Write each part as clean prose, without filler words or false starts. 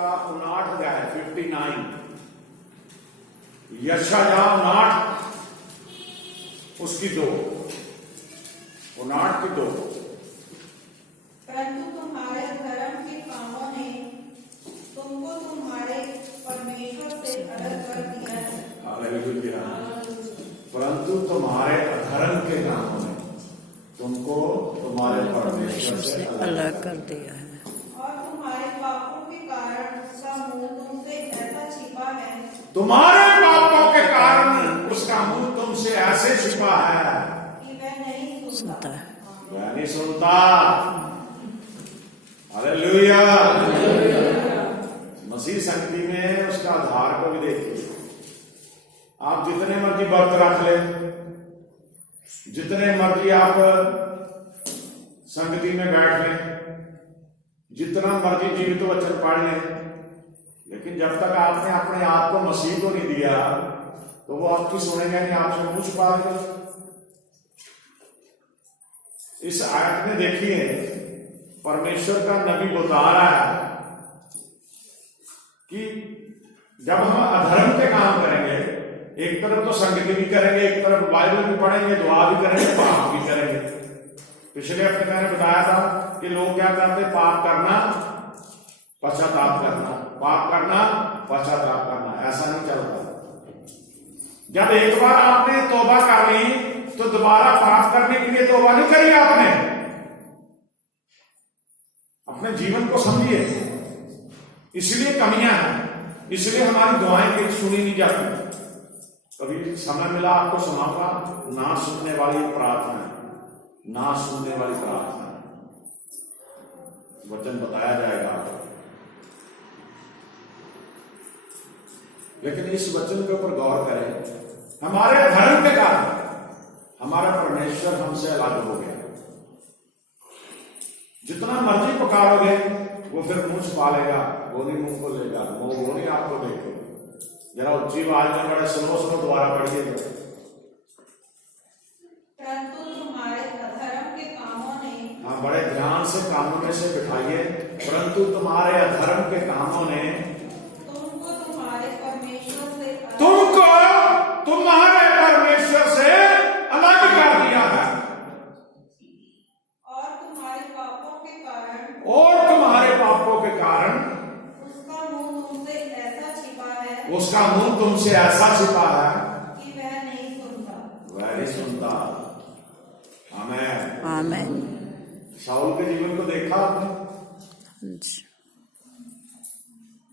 उसका 59 अध्याय 59, यशायाह 59 उसकी 2, 59 की 2। परंतु तुम्हारे धर्म के कामों ने तुमको तुम्हारे परमेश्वर से अलग कर दिया है। हालेलुया। परंतु तुम्हारे अधर्म के कामों ने तुमको तुम्हारे परमेश्वर से अलग कर दिया है, और तुम्हारे पापों के कारण उसका मुंह तुमसे ऐसा छिपा है। तुम्हारे पापों के कारण उसका मुंह तुमसे ऐसे छिपा है कि वह नहीं सुनता। वह नहीं सुनता। हालेलुया। मसीह शक्ति में उसका आधार को भी देखिए। आप जितने मर्जी व्रत रख ले, जितने मर्जी आप संगति में बैठ लें, जितना मर्जी जीवित वचन पढ़ लें, लेकिन जब तक आपने अपने आप को मसीह को नहीं दिया तो वो आपकी सुनेंगे नहीं, आपसे मुंह छुपा देंगे। इस आयत में देखिए परमेश्वर का नबी बता रहा है कि जब हम अधर्म के काम करेंगे, एक तरफ तो संगति भी करेंगे, एक तरफ बाइबल भी पढ़ेंगे, दुआ भी करेंगे, पाप भी करेंगे। पिछले हफ्ते मैंने बताया था कि लोग क्या करते, पाप करना पश्चाताप करना, पाप करना पश्चाताप करना, ऐसा नहीं चलता। जब एक बार आपने तौबा कर ली तो दोबारा पाप करने के लिए तौबा नहीं करी आपने। अपने जीवन को समझिए, इसलिए कमियां हैं, इसलिए हमारी दुआएं कहीं सुनी नहीं जाती। कभी समय मिला आपको सुनाऊंगा, ना सुनने वाली प्रार्थना, ना सुनने वाली प्रार्थना, वचन बताया जाएगा। लेकिन इस वचन के ऊपर गौर करें। हमारे धर्म के कारण हमारा परमेश्वर हमसे अलग हो गया। जितना मर्जी पुकारोगे वो फिर मुंह छुपा लेगा, वो नहीं मुंह खोलेगा, वो नहीं आपको देखेगा। जरा ऊंची आवाज में बड़े स्लो दोबारा पढ़िएगा। परंतु तुम्हारे अधर्म के कामों ने, हाँ, बड़े ध्यान से कानों में से बिठाइए। परंतु तुम्हारे अधर्म के कामों ने तुमको तुम्हारे परमेश्वर से अलग कर दिया है, और तुम्हारे पापों के कारण उसका मुंह तुमसे ऐसा छिपा है कि वह नहीं सुनता। आमेन। आमेन। शाऊल के जीवन को देखा आपने,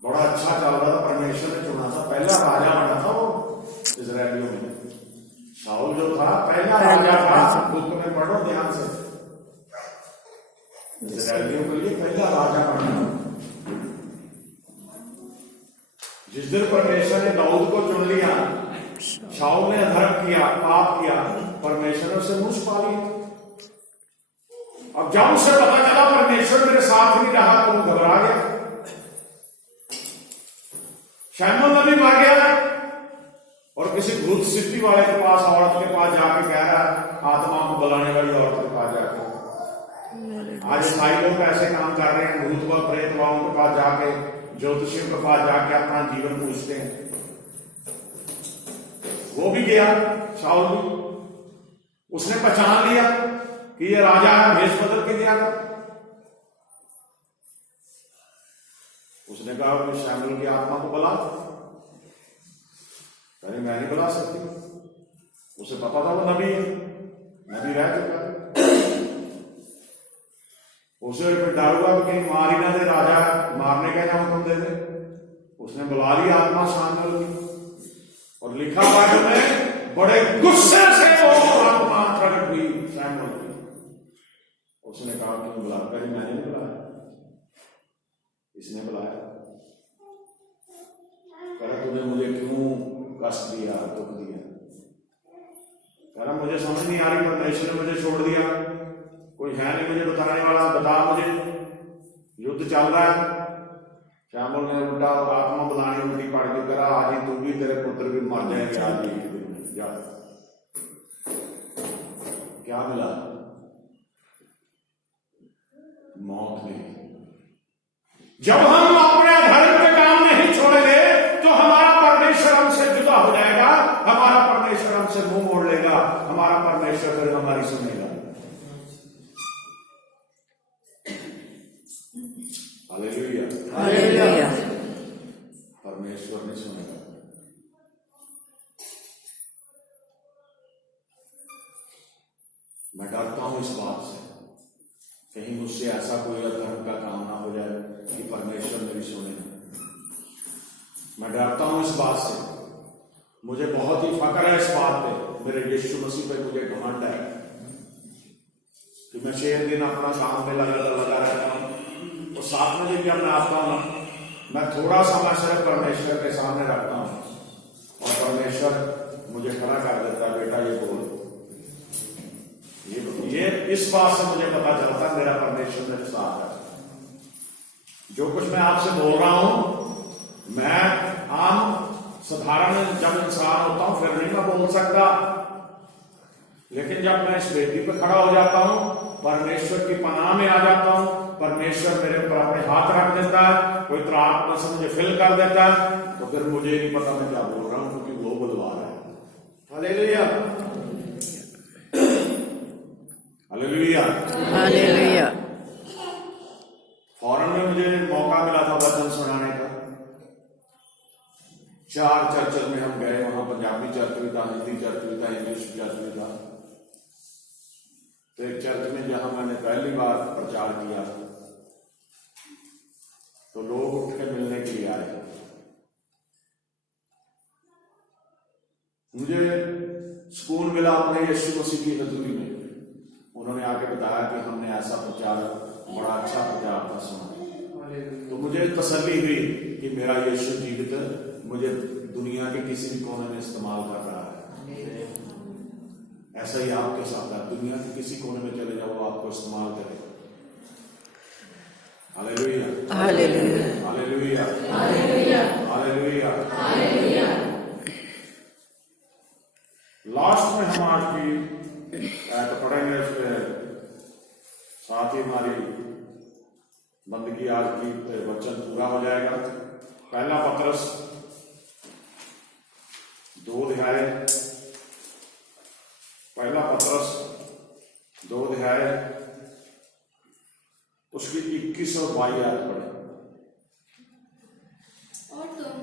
बड़ा अच्छा चल रहा था, परमेश्वर ने चुना था, पहला राजा बना था वो इजरायलियों में। शाऊल जो था पहला राजा था, बुक में पढ़ो ध्यान से, इजरायलियों के लिए पहला राजा बना। जिस दिन परमेश्वर ने दाऊद को चुन लिया, शाऊल ने अधर्म किया, पाप किया, परमेश्वर ने उसे मुंह छुपा लिया। अब जब उसे पता चला परमेश्वर मेरे साथ नहीं रहा तो वो घबरा गया। शमूएल नबी मर गया और किसी भूत सिद्धि वाले के पास, औरत के पास जाके कह रहा है, आत्मा को बुलाने वाली औरत के पास जाके। आज ईसाई लोग ऐसे काम कर रहे हैं, भूत व प्रेत वालों के पास जाके, ज्योतिषियों के पास जाके अपना जीवन पूछते हैं। वो भी गया, शाऊल भी, उसने पहचान लिया कि ये राजा है, भेष बदल के दिया। उसने कहा कि शमूएल की आत्मा को बुला। मैं नहीं बुला सकती, उसे पता था वो नबी है, नबी रह चुका। उसे डर हुआ कि कहीं मार ही ना दे, राजा मारने का नाम तुम दे दे। उसने बुला लिया आत्मा शमूएल की, और लिखा बाइबल में बड़े गुस्से से वो आत्मा प्रकट हुई शमूएल की। उसने कहा तुम बुला, कहीं मैंने नहीं बुलाया, इसने बुलाया। कहा तूने मुझे क्यों कष्ट दिया, दुख दिया? कहा मुझे समझ नहीं आ रही, परमेश्वर ने मुझे छोड़ दिया, कोई है नहीं मुझे बताने वाला, बता मुझे, युद्ध चल रहा है। शमूएल ने उल्टा आत्मा बुलानी उल्टी पड़ के करा, आज ही तू भी, तेरे पुत्र भी मर जाएंगे आज ही दिन में। क्या मिला? मौत मिली। जब हम अपने धर्म हूं इस बात से, कहीं मुझसे ऐसा कोई अधर्म का काम ना हो जाए कि परमेश्वर मेरी सुने। मैं डरता हूं इस बात से, मुझे बहुत ही फक्र है इस बात पे, मेरे यीशु मसीह पे मुझे घमंड है कि मैं 6 दिन अपना काम में लगा रहता हूं, और 7 बजे जब मैं आता हूं मैं थोड़ा समय सिर्फ परमेश्वर के सामने रखता हूं और परमेश्वर मुझे खड़ा कर देता है, बेटा ये बोल। ये इस बात से मुझे पता चलता है मेरा परमेश्वर मेरे साथ है। जो कुछ मैं आपसे बोल रहा हूं, मैं आम साधारण जब इंसान होता हूं फिर नहीं मैं बोल सकता, लेकिन जब मैं इस बेटी पे खड़ा हो जाता हूं, परमेश्वर की पनाह में आ जाता हूं, परमेश्वर मेरे ऊपर अपने हाथ रख देता है, कोई आत्मा से मुझे फिल कर देता है, तो फिर मुझे नहीं पता मैं क्या बोल रहा हूं, क्योंकि वो बुलवा रहा है। Hallelujah, hallelujah, hallelujah. फौरन में मुझे मौका मिला था वचन सुनाने का। 4 चर्च में हम गए, वहां पंजाबी चर्च भी था, हिंदी चर्च भी था, इंग्लिश चर्च भी था। तो एक चर्च में जहां मैंने पहली बार प्रचार किया तो लोग उठ के मिलने के लिए आए। मुझे सुकून मिला अपने यीशु मसीह की हजूरी में। उन्होंने आके बताया कि हमने ऐसा प्रचार, बड़ा अच्छा प्रचार था सुना, तो मुझे तसल्ली हुई कि मेरा यीशु जीवित मुझे दुनिया के किसी भी कोने में इस्तेमाल कर रहा है। ऐसा ही आपके साथ है, दुनिया के किसी कोने में चले जाओ, आपको इस्तेमाल करेगा। Hallelujah, hallelujah, hallelujah, hallelujah, hallelujah, hallelujah. Last में हम आज की तो पढ़ेंगे, उसके साथ ही हमारी बंदगी आज की वचन पूरा हो जाएगा। पहला पत्रस 2 अध्याय, पहला पत्रस 2 अध्याय उसकी 21 और 22 आयत पढ़े। और तुम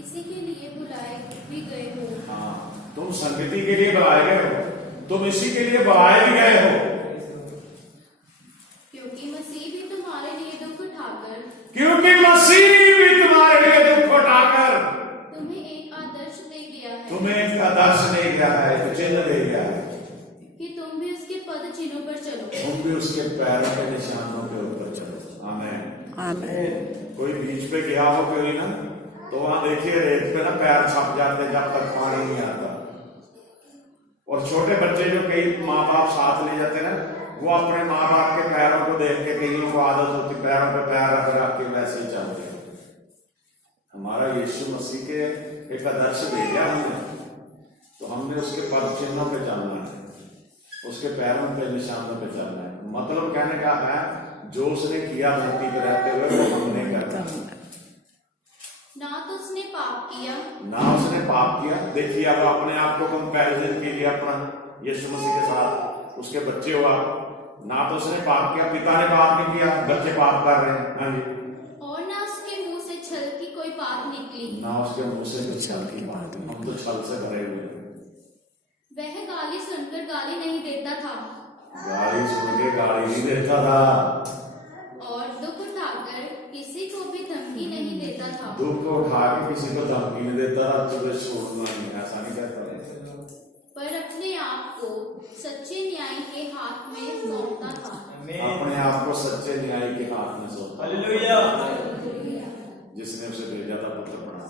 इसी के लिए बुलाए भी गए हो। हाँ, तुम संगति के लिए बुलाए गए हो, तुम इसी के लिए बुलाए भी गए हो, क्योंकि मसीह भी तुम्हारे लिए दुख उठाकर क्योंकि मसीह भी तुम्हारे लिए दुख उठाकर तुम्हें एक आदर्श दे गया है, तुम्हें एक आदर्श दे गया है, एक चिन्ह दे गया है कि तुम भी उसके पद चिन्हों पर चलो। तुम भी उसके पैरों के निशानों के ऊपर चलो। आमीन। आमीन। कोई बीच पे गया हो कोई ना, तो वहां देखिए रेत पे ना पैर छप जाते जब तक पानी नहीं आता। और छोटे बच्चे जो कई माँ बाप साथ ले जाते ना, वो अपने माँ बाप के पैरों को देख के, कईयों को आदत होती पैरों पे पैर रख के वैसे ही चलते हैं। हमारा यीशु मसीह के एक आदर्श दे दिया हमने, तो हमने उसके पद चिन्हों पे चलना है, उसके पैरों पे निशानों पे चलना है। मतलब कहने का है जो उसने किया धरती पर रहते हुए वो हमने करना। ना तो उसने पाप किया, ना उसने पाप किया। देखिए अब अपने आप को कंपैरिजन कीजिए अपना यीशु मसीह के साथ, उसके बच्चे हो आप। ना तो उसने पाप किया, पिता ने पाप नहीं किया, बच्चे पाप कर रहे हैं। हाँ जी। और ना उसके मुंह से छल की कोई बात निकली। ना उसके मुंह से कुछ छल की बात, हम तो छल से भरे हुए हैं। वह गाली सुनकर गाली नहीं देता था, गाली सुन के गाली नहीं देता था, और दुख उठाकर किसी को भी धमकी नहीं देता था। दुख को उठा के किसी को धमकी नहीं देता था, तुझे छोड़ना नहीं, ऐसा नहीं कहता। पर अपने आप को सच्चे न्याय के हाथ में सौंपता था। अपने आप को सच्चे न्याय के हाथ में सौंपा, हालेलुया, जिसने उसे भेजा था पुत्र बना।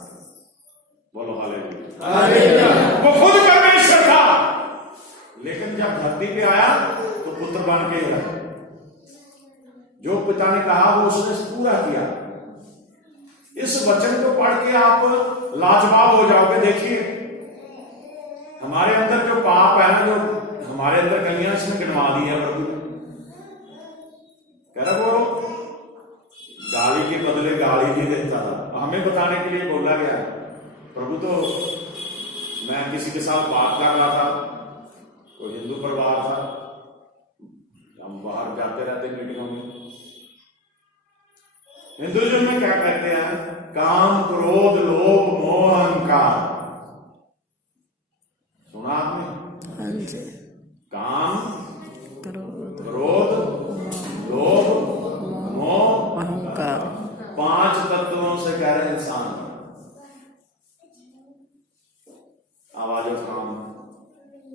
बोलो हालेलुया। हालेलुया। वो खुद परमेश्वर था, लेकिन जब धरती पे आया तो पुत्र बन के आया। जो पिता ने कहा वो उसने पूरा किया। इस वचन को पढ़ के आप लाजवाब हो जाओगे। देखिए हमारे अंदर जो पाप है ना, जो हमारे अंदर कलियां इसने गिनवा दी है प्रभु। कह रहा वो गाली के बदले गाली नहीं देता था, हमें बताने के लिए बोला गया। प्रभु तो मैं किसी के साथ बात कर रहा था, कोई हिंदू परिवार था, हम बाहर जाते रहते मीटिंगों में। हिंदुइज्म में क्या कहते हैं? काम, क्रोध, लोभ, मोह, अहंकार। सुना आपने? हाँ जी। काम, क्रोध, क्रोध, लोभ, मोह, अहंकार। 5 तत्वों से कह रहे इंसान। आवाज काम,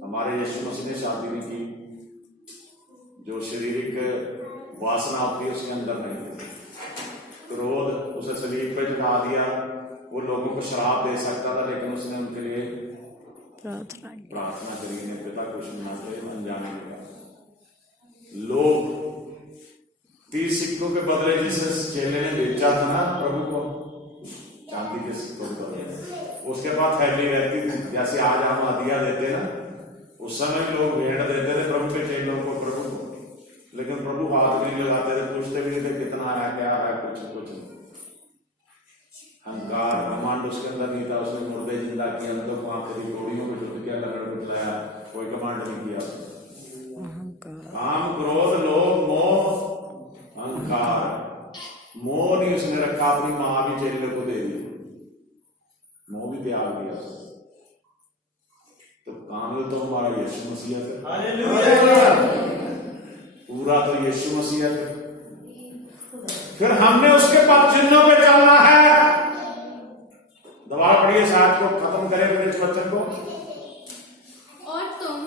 हमारे यीशु मसीह ने शादी भी की, जो शारीरिक वासना होती है उसके अंदर नहीं थी। क्रोध, उसे सलीब पे चढ़ा दिया, वो लोगों को शराब दे सकता था, लेकिन उसने उनके लिए प्रार्थना करी, ने पिता कुछ मानते अनजाने लगा। लोभ, 30 सिक्कों के बदले जिसे चेले ने बेचा था ना प्रभु को, चांदी के सिक्कों के बदले, उसके पास थैली रहती थी, जैसे आज हम हदिया देते ना, उस समय लोग भेंट देते थे प्रभु के चेलों को, प्रभु को, लेकिन प्रभु हाथ नहीं लगाते थे, पूछते भी नहीं थे कितना आया क्या आया, कुछ नहीं। अहंकार, घमंड उसके अंदर नहीं था, उसने मुर्दे जिंदा किया, मतलब वहां कभी घोड़ियों को शुद्ध किया, लगड़ बुतलाया, कोई कमांड नहीं किया। काम, क्रोध, लोभ, मोह, अहंकार। मोह नहीं उसने रखा, अपनी मां भी चेले को दे दी, मोह भी त्याग दिया। तो कामिल तो हमारा यीशु मसीह है, पूरा तो यीशु मसीह है। फिर हमने उसके पद चिन्हों पे चलना है। दवा पढ़िए, साथ को खत्म करें फिर इस वचन को। और तुम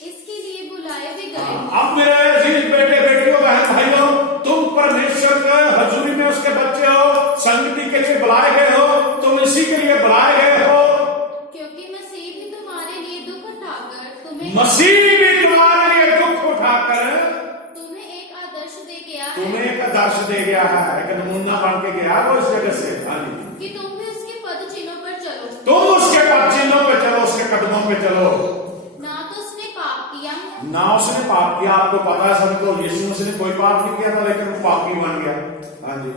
इसके लिए बुलाए भी गए। अब मेरे अजीज बेटे बेटियों बहन भाइयों, तुम परमेश्वर के हजूरी में उसके बच्चे हो, संगति के लिए बुलाए गए हो, तुम इसी के लिए बुलाए गए हो। क्योंकि मसीह भी तुम्हारे लिए दुख उठाकर तुम्हें एक आदर्श दे गया है। तुम्हें एक आदर्श दे गया है, एक नमूना बन के गया वो इस जगह से। हाँ जी, कि तुम भी उसके पद चिन्हों पर चलो। तुम उसके पद चिन्हों पे चलो, उसके कदमों पे चलो। ना तो उसने पाप किया, ना उसने पाप किया, आपको पता है सबको, यीशु मसीह ने कोई पाप नहीं किया था, लेकिन वो पापी बन गया। हाँ जी,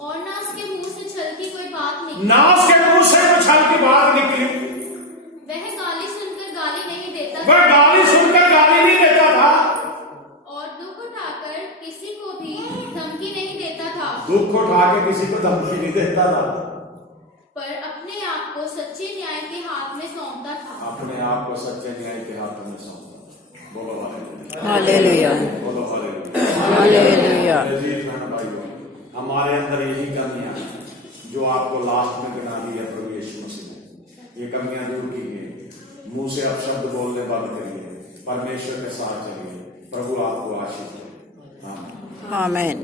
और ना उसके मुंह से छल की कोई बात निकली। ना उसके मुंह से छल की बात निकली। वह गाली सुनकर गाली नहीं देता था। वह गाली सुनकर गाली नहीं देता था, और दुख उठाकर किसी को भी धमकी नहीं देता था। दुख उठा के किसी को धमकी नहीं देता था, पर अपने आप को सच्चे न्याय के हाथ में सौंपता था। अपने आप को सच्चे न्याय के हाथ में सौंपता। बोलो हालेलुया, बोलो हालेलुया। भाइयों, हमारे अंदर यही कमियां जो आपको लास्ट में गिना दी है प्रभु यीशु मसीह ने, ये कमियां दूर कीजिए। मुंह से आप शब्द बोलने बंद करिए, परमेश्वर के साथ चलिए, प्रभु आपको आशीष दे। आमीन। आमीन।